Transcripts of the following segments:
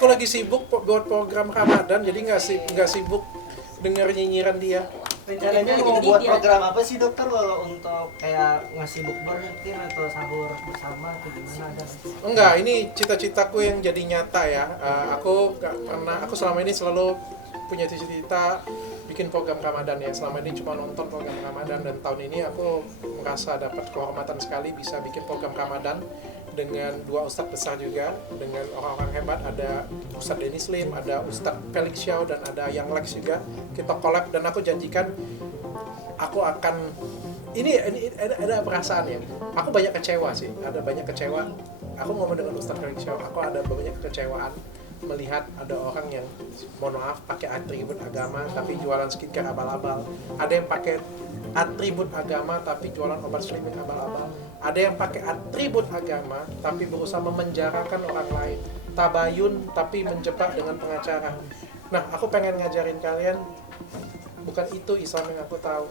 Aku lagi sibuk buat program Ramadan, jadi nggak sibuk dengar nyinyiran dia. Rencananya mau buat program apa sih dokter kalau untuk kayak ngasih bukber mungkin atau sahur bersama atau gimana ada? Enggak, ini cita-citaku yang jadi nyata ya. Aku selama ini selalu punya cita-cita bikin program Ramadan ya. Selama ini cuma nonton program Ramadan, dan tahun ini aku merasa dapat kehormatan sekali bisa bikin program Ramadan dengan dua ustadz besar juga, dengan orang-orang hebat. Ada Ustadz Dennis Lim, ada Ustadz Felix Xiao, dan ada Yang Lex juga. Kita collab, dan aku janjikan aku akan ini ada perasaan ya. Aku banyak kecewa sih, ada banyak kecewa. Aku ngomong dengan Ustadz Felix Xiao, aku ada banyak kekecewaan melihat ada orang yang, mohon maaf, pakai atribut agama tapi jualan skincare abal-abal. Ada yang pakai atribut agama tapi jualan obat slimming abal-abal. Ada yang pakai atribut agama tapi berusaha memenjarakan orang lain. Tabayun tapi menjebak dengan pengacara. Nah, aku pengen ngajarin kalian, bukan itu Islam yang aku tahu.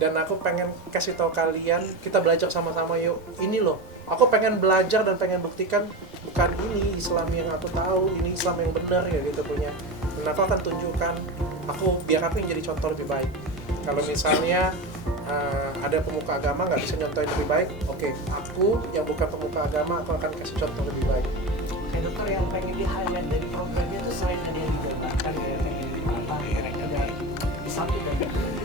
Dan aku pengen kasih tahu kalian, kita belajar sama-sama yuk. Ini loh, aku pengen belajar dan pengen buktikan bukan ini Islam yang aku tahu, ini Islam yang benar ya gitu punya. Dan aku akan tunjukkan, biar aku yang jadi contoh lebih baik. Kalau misalnya ada pemuka agama nggak bisa nyontohin lebih baik, oke, aku yang bukan pemuka agama, aku akan kasih contoh lebih baik. Kayak dokter yang pengen di-highlight dari programnya itu selain ada yang dijabarkan kayak apa, ada Islam juga,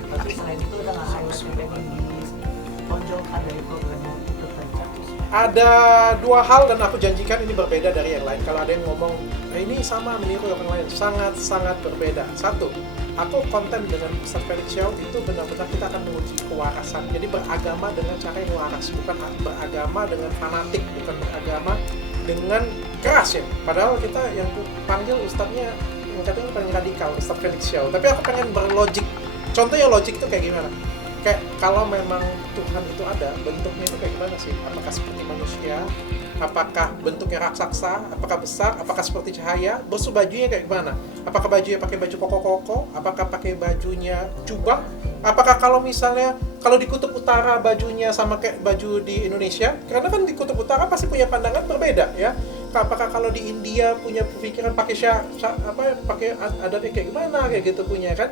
tapi selain itu ada nggak highlight yang pengen ditonjolkan dari programnya dokter Jacques? Ada dua hal, dan aku janjikan ini berbeda dari yang lain. Kalau ada yang ngomong ini sama meniru yang lain, sangat berbeda. Satu, aku konten dengan Ustaz Felix Xiao itu benar-benar kita akan menguji kewarasan. Jadi beragama dengan cara yang waras, bukan beragama dengan fanatik, bukan beragama dengan keras ya. Padahal kita yang panggil ustadznya yang katanya paling radikal, Ustaz Felix Xiao. Tapi aku pengen berlogik. Contohnya logik itu kayak gimana? Kayak kalau memang Tuhan itu ada, bentuknya itu kayak gimana sih? Apakah seperti manusia? Apakah bentuknya raksasa? Apakah besar? Apakah seperti cahaya? Basuh bajunya kayak gimana? Apakah bajunya pakai baju koko-koko? Apakah pakai bajunya jubah? Apakah kalau misalnya kalau di Kutub Utara bajunya sama kayak baju di Indonesia? Karena kan di Kutub Utara pasti punya pandangan berbeda ya. Apakah kalau di India punya pikiran pakai pakai adatnya kayak gimana kayak gitu punya kan?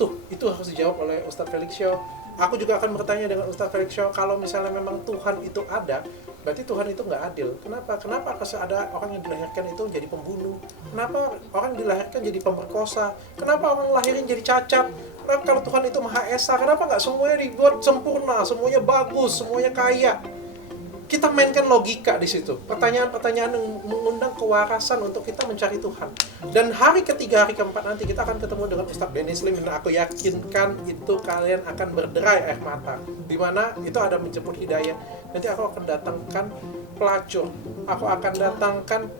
Tuh, itu harus dijawab oleh Ustadz Felix Xiao. Aku juga akan bertanya dengan Ustadz Felix Xiao, kalau misalnya memang Tuhan itu ada, berarti Tuhan itu nggak adil. Kenapa ada orang yang dilahirkan itu jadi pembunuh? Kenapa orang dilahirkan jadi pemerkosa? Kenapa orang lahirin jadi cacat? Kenapa kalau Tuhan itu Maha Esa, kenapa nggak semuanya dibuat sempurna, semuanya bagus, semuanya kaya? Kita mainkan logika di situ. Pertanyaan-pertanyaan yang mengundang kewarasan untuk kita mencari Tuhan. Dan hari ketiga, hari keempat nanti kita akan ketemu dengan Ustadz Dennis Lim, dan aku yakinkan itu kalian akan berderai air mata. Di mana itu ada menjemput hidayah. Nanti aku akan datangkan pelacur. Aku akan datangkan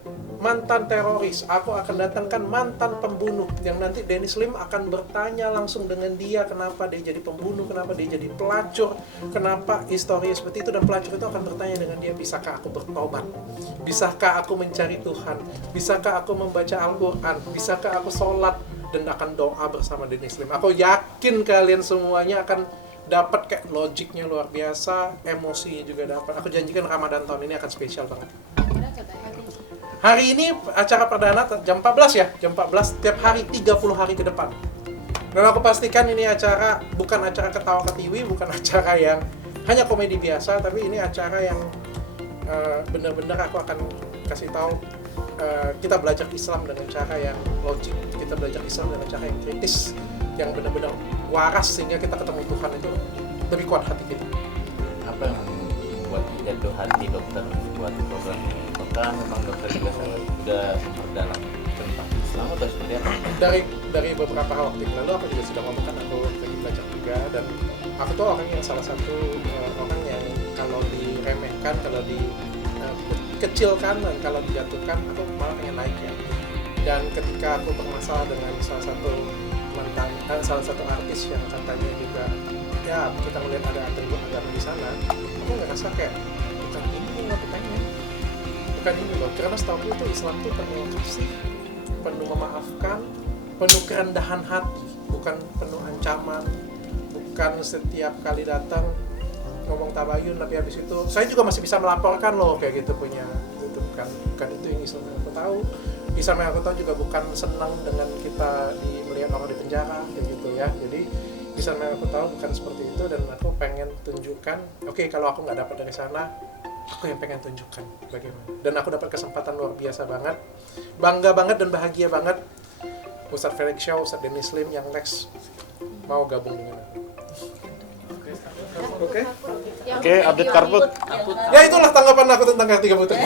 mantan teroris, aku akan datangkan mantan pembunuh, yang nanti Dennis Lim akan bertanya langsung dengan dia kenapa dia jadi pembunuh, kenapa dia jadi pelacur, kenapa historinya seperti itu, dan pelacur itu akan bertanya dengan dia, bisakah aku bertobat, bisakah aku mencari Tuhan, bisakah aku membaca Al-Quran, bisakah aku sholat, dan akan doa bersama Dennis Lim. Aku yakin kalian semuanya akan dapat kayak logiknya luar biasa, emosinya juga dapat. Aku janjikan Ramadan tahun ini akan spesial banget. Hari ini acara perdana jam 14 ya, jam 14 tiap hari 30 hari ke depan. Dan aku pastikan ini acara bukan acara ketawa ketiwi, bukan acara yang hanya komedi biasa, tapi ini acara yang benar-benar aku akan kasih tahu kita belajar Islam dengan cara yang logik, kita belajar Islam dengan cara yang kritis, yang benar-benar waras, sehingga kita ketemu Tuhan itu lebih kuat hati kita. Apa yang membuat jatuh hati dokter buat program ini? Apakah memang dokter juga sudah memperdalam tentang Islam atau seperti apa? Dari beberapa waktu yang lalu aku juga sudah ngomongkan, aku lagi belajar juga, dan aku tuh orang yang salah satu orang yang kalau diremehkan, kalau dikecilkan, dan kalau dijatuhkan, aku malah pengen naik ya. Dan ketika aku bermasalah dengan salah satu artis yang katanya juga ya kita melihat ada atribut agama di sana, aku ngerasa kayak bukan ini yang aku pengen. Bukan ini loh, karena setahu itu Islam itu penuh kasih, penuh memaafkan, penuh kerendahan hati, bukan penuh ancaman, bukan setiap kali datang ngomong tabayun tapi habis itu saya juga masih bisa melaporkan loh kayak gitu punya. bukan itu yang Islam yang aku tahu. Islam yang aku tahu juga bukan senang dengan kita melihat orang di penjara kayak gitu ya. Jadi Islam yang aku tahu bukan seperti itu, dan aku pengen tunjukkan, oke, kalau aku nggak dapat dari sana, aku yang pengen tunjukkan bagaimana. Dan aku dapat kesempatan luar biasa banget, bangga banget dan bahagia banget. Ustadz Felix Shaw, Ustadz Dennis Lim yang next mau gabung dengan aku. Oke. Oke, update Karput. Ya itulah tanggapan aku tentang Kartika Putri.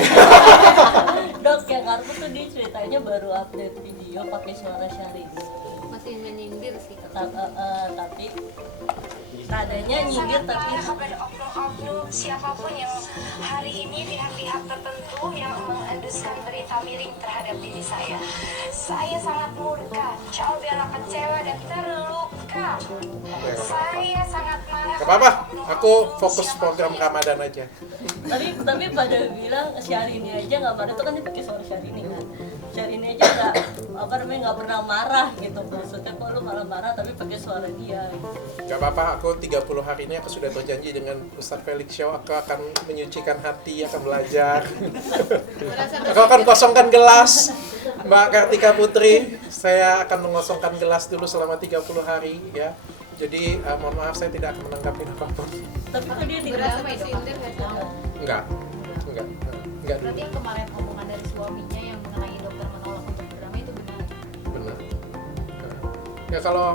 Dok, yang Karput tuh dia ceritanya baru update video pakai suara Syahrini. Masih menyindir sih. Tapi nadanya nyindir tapi kepada oknum-oknum siapapun yang hari ini pihak-pihak tertentu yang menghenduskan berita miring terhadap diri saya. Saya sangat murka, jauh bela kecewa dan terluka. Saya sangat marah. Gak apa-apa, aku fokus program Ramadan aja. tapi pada bilang Syahrini aja nggak marah, itu kan dia pakai suara Syahrini kan. Syahrini aja nggak pernah marah gitu, maksudnya kok lu malah marah tapi pakai suara dia. Gak apa-apa, aku 30 hari ini aku sudah berjanji dengan Ustadz Felix Shaw, aku akan menyucikan hati, akan belajar. Aku akan kosongkan gelas, Mbak Kartika Putri. Saya akan mengosongkan gelas dulu selama 30 hari ya. Jadi mohon maaf, saya tidak akan menanggapi apapun. Tapi kok dia tidak Berasa menyindir nggak sih? Enggak. Berarti yang kemarin omongan dari suaminya yang mengenai dokter menolak untuk berdamai itu benar? Benar. Ya kalau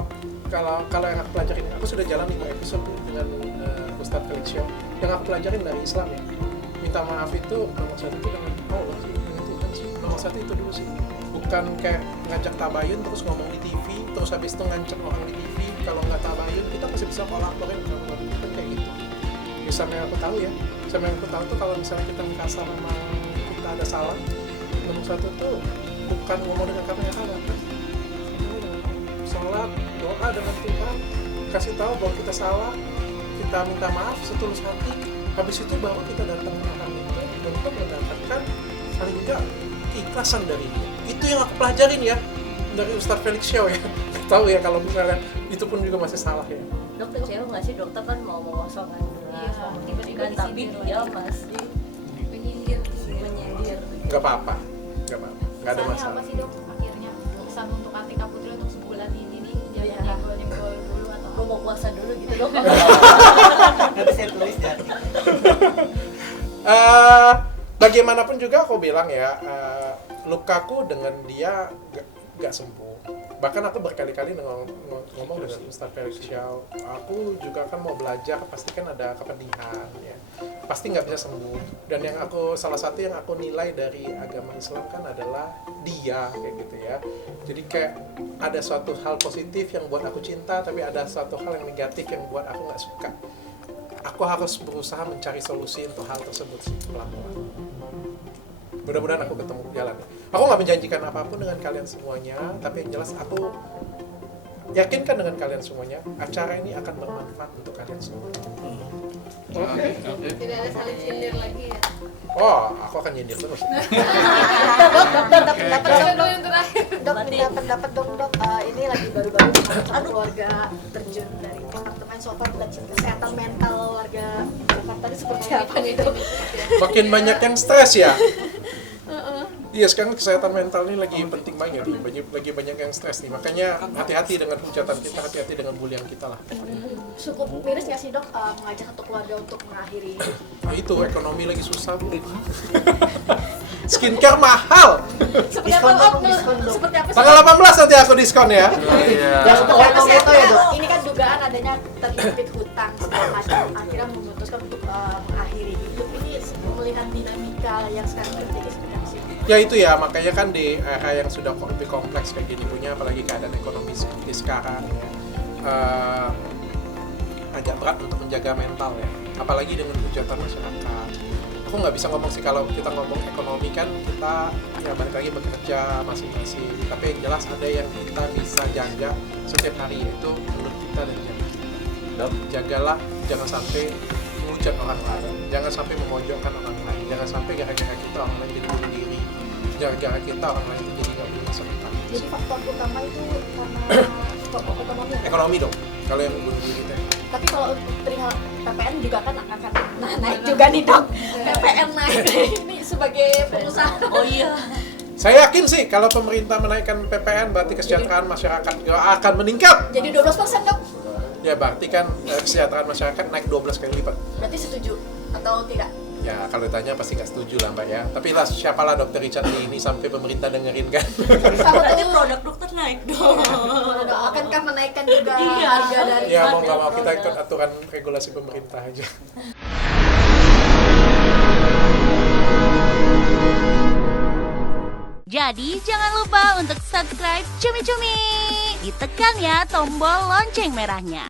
yang aku pelajarin, aku sudah jalan 5 episode dengan Ustadz Felix Shaw. Yang aku pelajarin dari Islam ya, minta maaf itu nomor satu itu dengan Allah sih, dengan Tuhan sih. Nomor satu itu dulu sih. Bukan kayak ngajak tabayun terus ngomong di TV, terus habis itu ngancam orang di TV. Kalau nggak tabayun, kita masih bisa kolaborin sama orang kayak gitu. Islam yang aku tahu ya, Islam yang aku tahu tuh kalau misalnya kita merasa memang kita ada salah, nomor satu tuh bukan ngomong dengan kata-kata, kan? Sholat, doa dengan Tuhan, kasih tahu bahwa kita salah, kita minta maaf setulus hati, habis itu baru kita datang ke orang itu untuk mendapatkan paling enggak keikhlasan dari dia. Itu yang aku pelajarin ya dari Ustadz Felix Shaw ya. Tahu ya kalau misalnya itu pun juga masih salah ya. Dokter kecewa nggak sih, dokter kan mau mengosongkan gelas, tiba-tiba kan, tapi disindir dia lagi. masih Menyindir. menyindir. Gak apa-apa, nggak ada Pesannya masalah. apa sih dok akhirnya? Pesan untuk Kartika Putri untuk sebulan ini nih, jangan nyenggol-nyenggol dulu atau Gue mau puasa dulu gitu dok. Nanti saya tulis ya. Bagaimanapun juga aku bilang ya, lukaku dengan dia gak sembuh. Bahkan aku berkali-kali ngomong dengan Ustadz Felix Shaw, aku juga kan mau belajar, pasti kan ada kepedihan ya, pasti nggak bisa sembuh. Dan yang salah satu yang aku nilai dari agama Islam kan adalah dia kayak gitu ya. Jadi kayak ada suatu hal positif yang buat aku cinta, tapi ada suatu hal yang negatif yang buat aku nggak suka. Aku harus berusaha mencari solusi untuk hal tersebut sih, pelan-pelan. Mudah-mudahan aku ketemu jalan. Aku nggak menjanjikan apapun dengan kalian semuanya, tapi yang jelas aku yakinkan dengan kalian semuanya, acara ini akan bermanfaat untuk kalian semua. Oke. tidak ada saling sindir lagi ya? Oh, aku akan nyindir terus. Pendapat Dok, yang terakhir. dok, minta pendapat dong dok. Ini lagi baru-baru sama keluarga terjun dari departemen sofa kesehatan mental warga Jakarta ini seperti apa nih dok? Makin banyak yang stres ya. Iya, sekarang kesehatan mental ini lagi penting banget nih. Lagi banyak yang stres nih. Makanya hati-hati dengan hujatan kita, hati-hati dengan bulian kita lah. Cukup miris nggak sih dok mengajak satu keluarga untuk mengakhiri? Nah, itu ekonomi lagi susah, Bu. Skincare mahal. Seperti apa dok? Seperti apa sih? Tanggal 18 nanti aku diskon ya. Ya seperti apa sih itu ya dok? Ini kan dugaan adanya terlilit hutang segala macam. Akhirnya memutuskan untuk mengakhiri hidup ini melihat dinamika yang sekarang terjadi seperti apa sih? Ya itu ya, makanya kan di era yang sudah lebih kompleks kayak gini punya, apalagi keadaan ekonomi seperti sekarang ya, agak berat untuk menjaga mental ya, apalagi dengan hujatan masyarakat. Aku nggak bisa ngomong sih, kalau kita ngomong ekonomi kan kita ya balik lagi bekerja masing-masing, tapi yang jelas ada yang kita bisa jaga setiap hari, yaitu menurut kita dan jangan kita. Jagalah, jangan sampai menghujat orang lain, jangan sampai memojokkan orang lain, jangan sampai gara-gara kita orang lain jadi bunuh diri, gara-gara kita orang lain itu jadi nggak punya masa depan. Jadi faktor utama itu karena ekonomi. Ekonomi dong, kalau yang bunuh diri teh. Tapi kalau perihal PPN juga kan akan naik juga nih dok. PPN naik ini sebagai pengusaha. Oh iya. Saya yakin sih kalau pemerintah menaikkan PPN berarti kesejahteraan masyarakat akan meningkat. Jadi 12% dok. Ya berarti kan kesejahteraan masyarakat naik 12 kali lipat. Berarti setuju atau tidak? Ya kalau ditanya pasti nggak setuju lah Mbak ya. Tapi lah siapalah dokter Richard Lee ini sampai pemerintah dengerin kan. Sama Berarti tuh produk dokter naik dong. akankah menaikkan juga Iya. harga dari Ya mau nggak mau produk? kita ikut aturan regulasi pemerintah aja. Jadi jangan lupa untuk subscribe Cumi Cumi. Ditekan ya tombol lonceng merahnya.